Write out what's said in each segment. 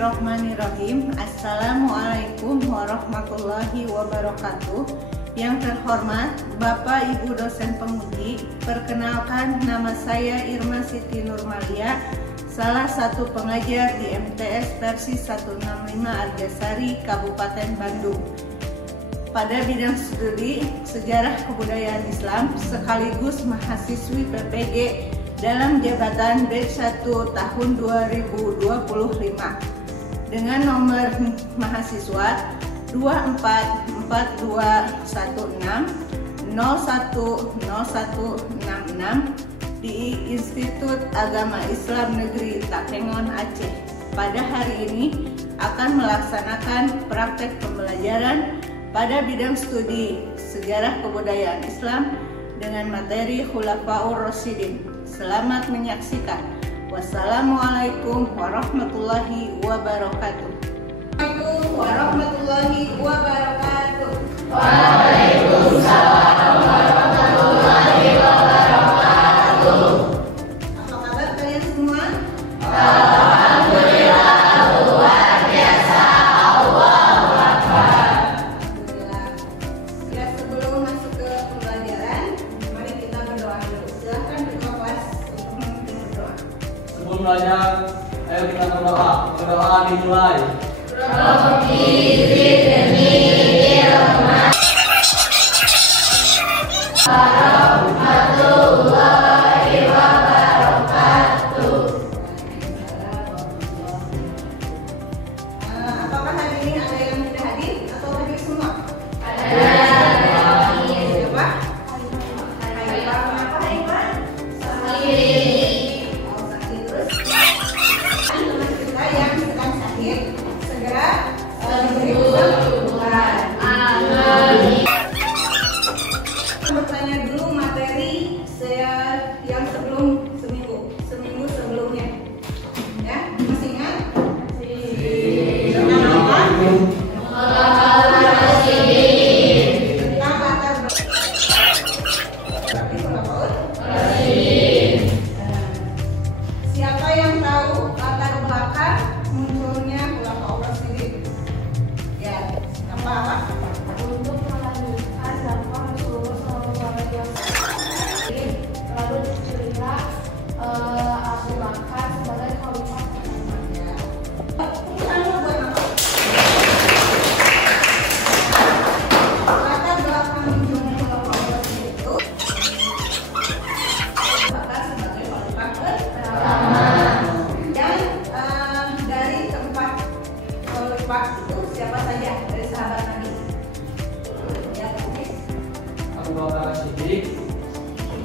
Bismillahirrahmanirrahim. Assalamualaikum warahmatullahi wabarakatuh. Yang terhormat Bapak Ibu dosen penguji, perkenalkan nama saya Irma Siti Nurmalia, salah satu pengajar di MTS Persis 165 Arjasari, Kabupaten Bandung. Pada bidang studi Sejarah Kebudayaan Islam sekaligus mahasiswi PPG dalam jabatan batch 1 tahun 2025 dengan nomor mahasiswa 244216 010166 di Institut Agama Islam Negeri Takengon, Aceh. Pada hari ini akan melaksanakan praktek pembelajaran pada bidang studi Sejarah Kebudayaan Islam dengan materi Khulafaur Rasyidin. Selamat menyaksikan. Wassalamualaikum warahmatullahi wabarakatuh. Assalamualaikum warahmatullahi wabarakatuh. Waalaikumsalam warahmatullahi wabarakatuh. Apa kabar kalian semua? Alhamdulillah, luar biasa. Allahu Akbar. Alhamdulillah. Ya, sebelum masuk ke pembelajaran, mari kita berdoa dulu. Silahkan ketua kelas untuk memimpin berdoa. Sebelum belajar, ayo kita berdoa. Berdoa dimulai. Rabbi zidni ilma. Warahmatullahi wabarakatuh. Apakah hari ini ada yang tidak hadir atau hadir semua? Ada. Siapa? Haifah. Kenapa Haifah? Sakit. Oh, sakit terus. Teman kita yang sedang sakit segera diberi kesembuhan. Amin. Bertanya dulu materi saya yang seminggu sebelumnya, ya, masih ingat? Tentang apa? Khulafaur Rasyidin. Tentang latar Rasyidin. Siapa yang tahu latar belakang munculnya Khulafaur Rasyidin? Ya, apa? Untuk melanjutkan dakwah Rasulullah SAW, lalu cerita Abu Bakar sebagai khalifah pertama. Ya. Urusannya buat apa? Latar belakang munculnya Khulafaur Rasyidin itu Bakar sebagai khalifah pertama. Dan dari tempat khalifah itu siapa saja dari sahabat Nabi? Ya, oke. Abu Bakar Siddiq,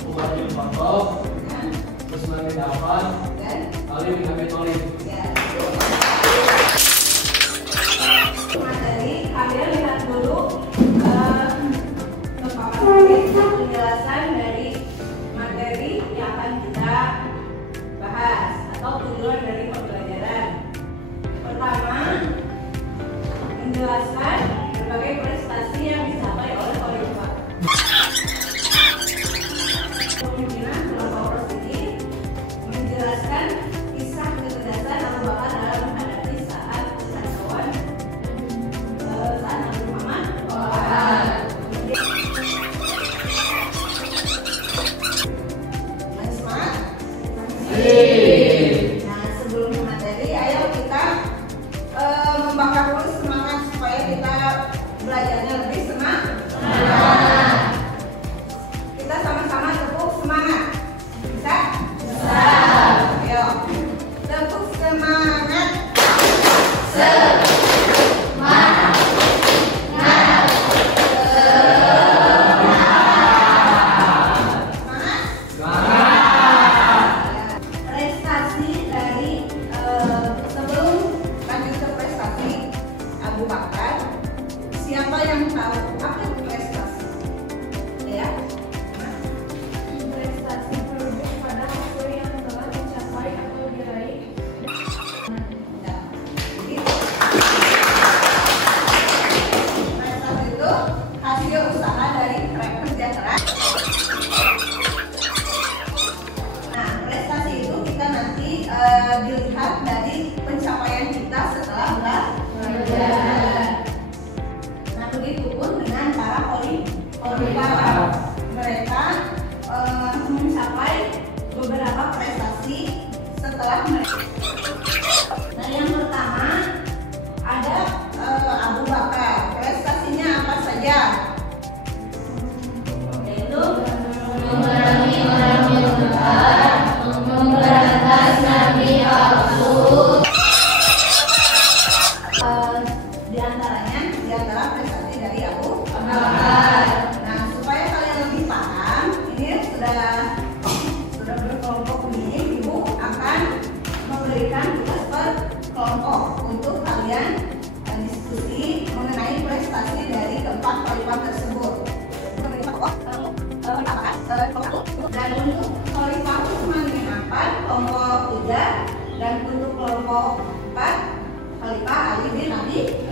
Umar bin Khattab, Utsman bin Affan, Dan Ali bin Abi Thalib. ya, materi kalian lihat dulu penjelasan dari materi yang akan kita bahas atau tujuan dari pembelajaran. Pertama, menjelaskan berbagai prestasi yang dicapai oleh khalifah. Kepemimpinan Khulafaur Rasyidin, menjelaskan kisah kecerdasan Abu Bakar dalam menghadapi saat kekacauan saat Nabi Muhammad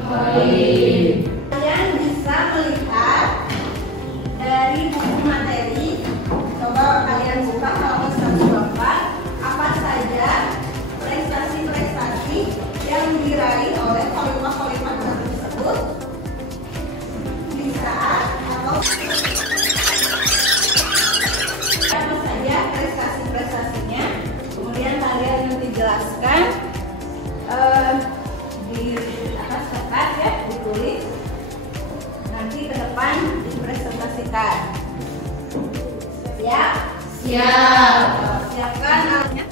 Baik. Kalian bisa melihat dari buku materi. Coba kalian buka halaman 124. Apa saja prestasi-prestasi yang diraih oleh khalifah-khalifah tersebut di saat atau apa saja prestasi-prestasinya. Kemudian kalian nanti jelaskan di atas kertas ya, ditulis. Nanti ke depan dipresentasikan. Siap? Siap. Siapkan alatnya.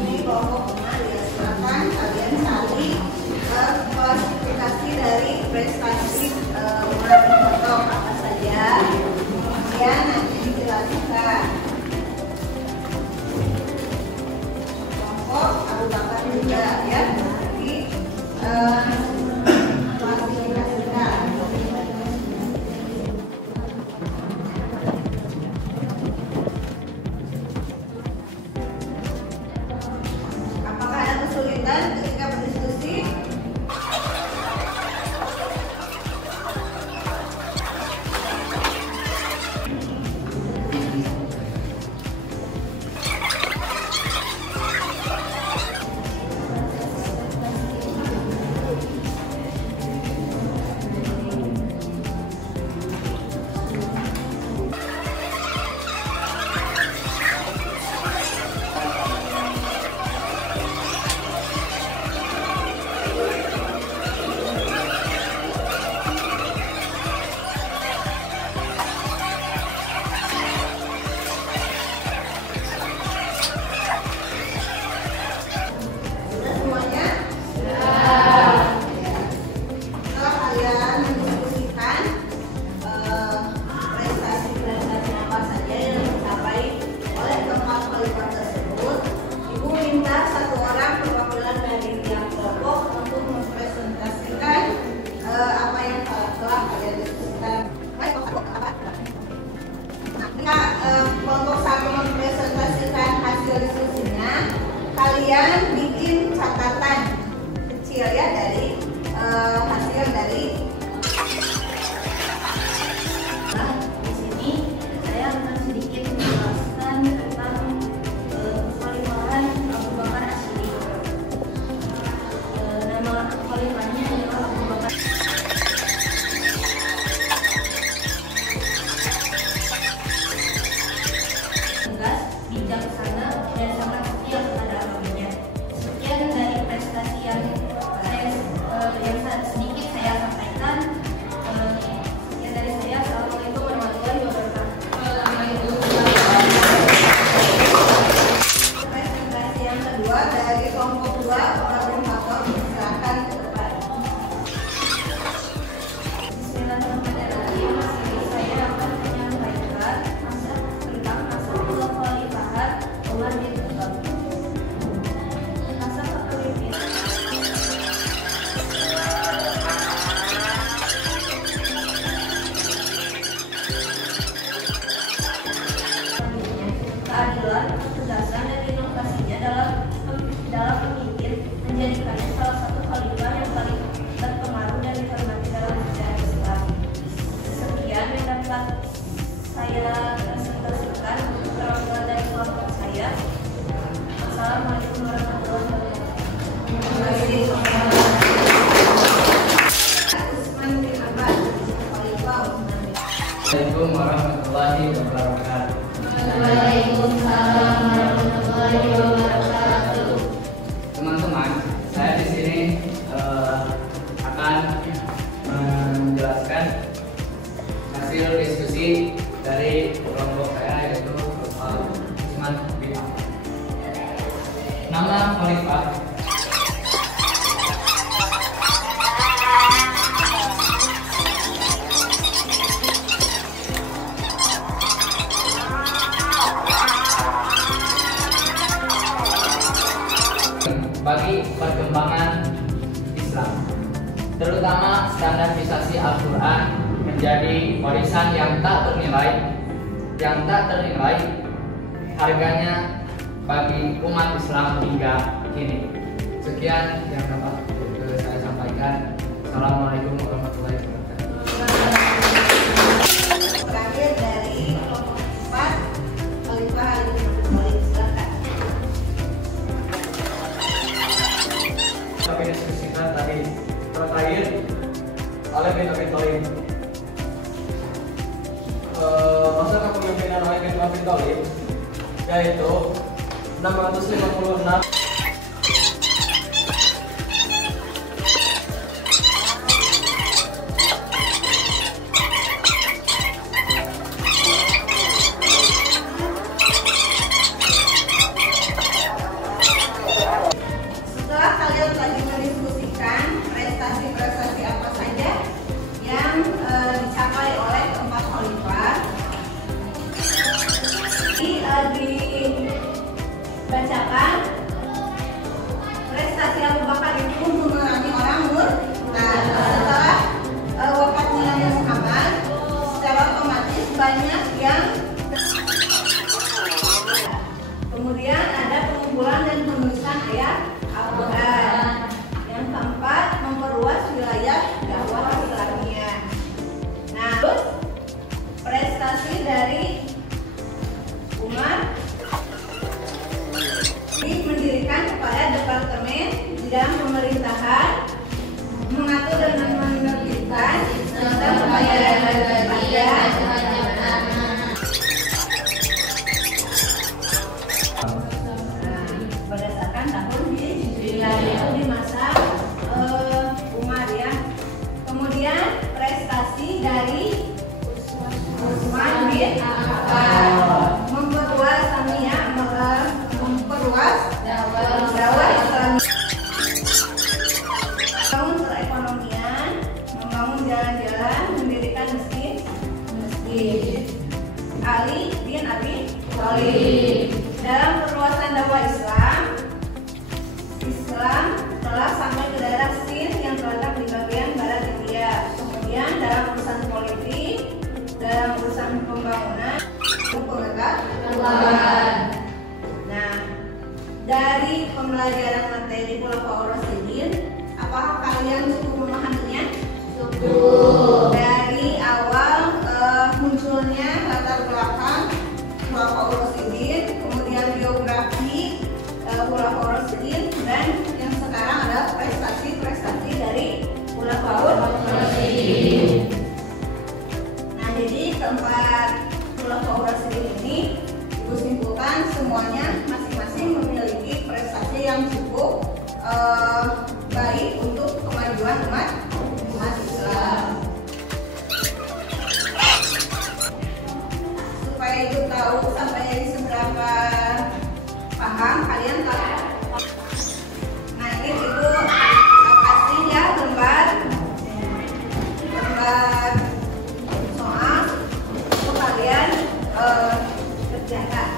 Ini kelompok benar ya, silakan kalian cari klasifikasi dari prestasi foto apa saja. Kemudian nanti dijelaskan. Kelompok Abu Bakar juga ya, jadi klasifikasikan. Apakah ada kesulitan ketika berdiskusi? Sudah semuanya? Setelah kalian mendiskusikan prestasi-prestasi apa saja yang dicapai oleh keempat khalifah tersebut, Ibu minta satu orang perwakilan dari tiap kelompok untuk mempresentasikan apa yang telah kalian diskusikan. Baik, Nah, kelompok satu mempresentasikan hasil diskusinya. Kalian bikin catatan kecil ya dari hasil dari. Nah, di sini saya akan sedikit menjelaskan tentang kekhalifahan Abu Bakar As-Siddiq. Nama khalifahnya adalah Abu Bakar. Tegas, bijaksana, dan sangat setia kepada agamanya. Sekian dari prestasi yang sedikit saya sampaikan. Sekian dari saya. Assalamualaikum warahmatullahi wabarakatuh. Presentasi yang kedua dari kelompok 2, Pak Muhammad, silakan ke depan. Bismillahirrahmanirrahim. Saya akan menyampaikan tentang masa kekhalifahan Umar bin Khattab. Masa kepemimpinan keadilan, ketegasan, dan inovasinya dalam memimpin menjadikannya salah satu khalifah yang paling berpengaruh dan dihormati dalam sejarah Islam. Sekian yang dapat saya presentasikan perwakilan dari kelompok saya. Assalamualaikum warahmatullahi wabarakatuh. Usman bin Affan, Khalifah Utsman bin Assalamualaikum warahmatullahi wabarakatuh. Waalaikumsalam warahmatullahi wabarakatuh. Teman-teman, saya di sini akan menjelaskan hasil diskusi dari kelompok saya, yaitu Usman bin Affan. Nama khalifah bagi perkembangan Islam, terutama standarisasi Al-Quran menjadi warisan yang tak ternilai harganya bagi umat Islam hingga kini. Sekian yang dapat saya sampaikan. Assalamualaikum warahmatullahi wabarakatuh. Terakhir dari kelompok 4, Khalifah Ali bin Abi Thalib, silakan. Kami diskusikan tadi terkait Ali bin Abi Thalib. Masa kepemimpinan Ali bin Abi Thalib yaitu 656 Setelah kalian tadi mendiskusikan prestasi-prestasi apa saja yang dicapai oleh keempat khalifah, dibacakan prestasi Abu Bakar itu memerangi orang murtad. Setelah wafatnya Nabi Muhammad, secara otomatis banyak yang kemudian ada pengumpulan dan penulisan ayat Al-Quran. Yang keempat, memperluas wilayah dakwah Islamiyah. Nah, terus prestasi dari Umar mendirikan kepada departemen bidang pemerintahan, mengatur dan menerbitkan sistem pembayaran pajak, berdasarkan tahun Hijriah, itu di masa Umar ya. Kemudian prestasi dari Utsman bin Affan memperluas dakwah Islam, membangun perekonomian, membangun jalan-jalan, mendirikan masjid. Ali bin Abi Thalib dalam perluasan dakwah Islam telah sampai ke daerah Sin yang terletak di bagian barat India. Kemudian dalam urusan politik, dalam urusan pembangunan, pengetahuan. Nah, dari pembelajaran materi Khulafaur Rasyidin, apakah kalian cukup memahaminya? Cukup. Dari awal munculnya latar belakang Khulafaur Rasyidin, kemudian biografi Khulafaur Rasyidin, dan yang sekarang adalah prestasi-prestasi dari Khulafaur Rasyidin. Nah, jadi keempat Khulafaur Rasyidin ini Ibu simpulkan semuanya masing-masing memiliki prestasi yang cukup baik untuk kemajuan umat Islam. Supaya Ibu tahu sampai seberapa paham kalian tahu. Nah, ini Ibu kasih ya lembar soal untuk kalian kerjakan.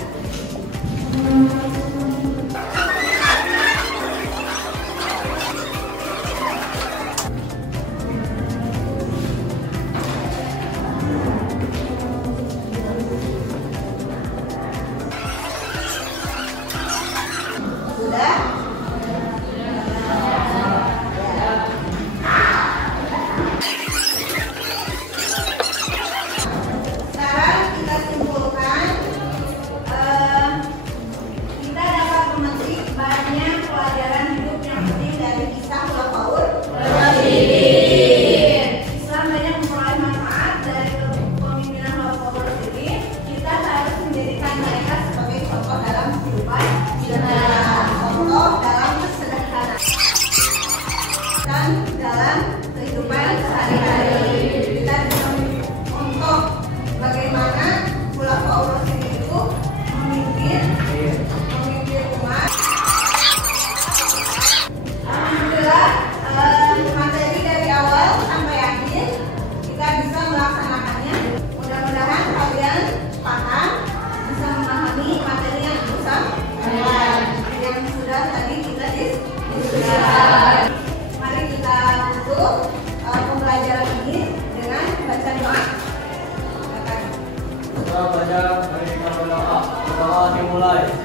Doa dimulai.